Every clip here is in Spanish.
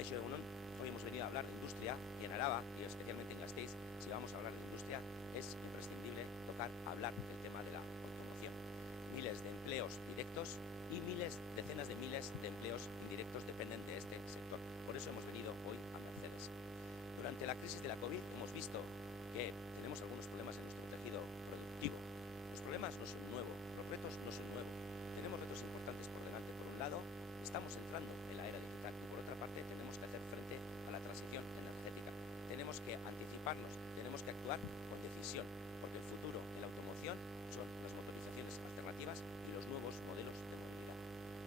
Kaixo Egunon, hoy hemos venido a hablar de industria y en Araba, y especialmente en Gasteiz, si vamos a hablar de industria, es imprescindible hablar del tema de la automoción. Miles de empleos directos y decenas de miles de empleos indirectos dependen de este sector. Por eso hemos venido hoy a Mercedes. Durante la crisis de la COVID hemos visto que tenemos algunos problemas en nuestro tejido productivo. Los problemas no son nuevos, los retos no son nuevos. Tenemos retos importantes por delante. Por un lado, estamos entrando en la era digital y por otra parte tenemos que hacer frente a la transición energética. Tenemos que anticiparnos, tenemos que actuar con decisión, porque el futuro en la automoción son las motorizaciones alternativas y los nuevos modelos de movilidad.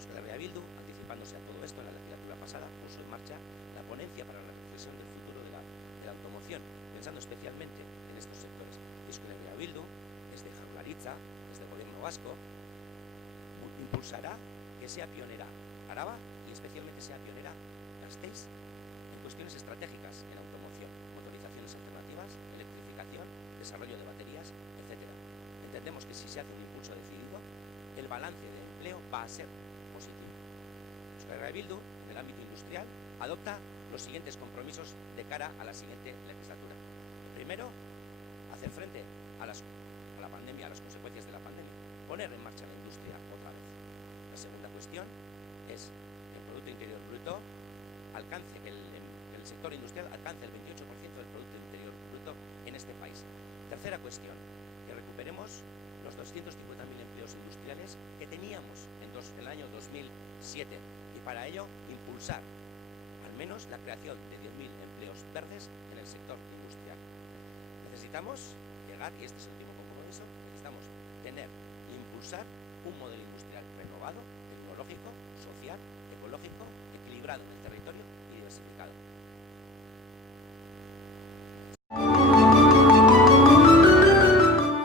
Euskal Herria Bildu, anticipándose a todo esto en la legislatura pasada, puso en marcha la ponencia para la reflexión del futuro de la automoción, pensando especialmente en estos sectores. Euskal Herria Bildu, desde Jaurlaritza, desde el gobierno vasco, impulsará que sea pionera Araba y especialmente sea pionera Gasteiz en cuestiones estratégicas en automoción, motorizaciones alternativas, electrificación, desarrollo de baterías, etc. Entendemos que si se hace un impulso decidido, el balance de empleo va a ser positivo. Euskal Herria Bildu, en el ámbito industrial, adopta los siguientes compromisos de cara a la siguiente legislatura. El primero, hacer frente a la pandemia, a las consecuencias de la pandemia, poner en marcha la industria otra vez. La segunda cuestión es que el Producto Interior Bruto alcance, que el sector industrial alcance el 28% del Producto Interior Bruto en este país. Tercera cuestión, que recuperemos los 250.000 empleos industriales que teníamos en el año 2007 y para ello impulsar al menos la creación de 10.000 empleos verdes en el sector industrial. Necesitamos llegar, y este es el último compromiso, necesitamos tener e impulsar un modelo industrial renovado, tecnológico, social, ecológico, equilibrado en el territorio y diversificado.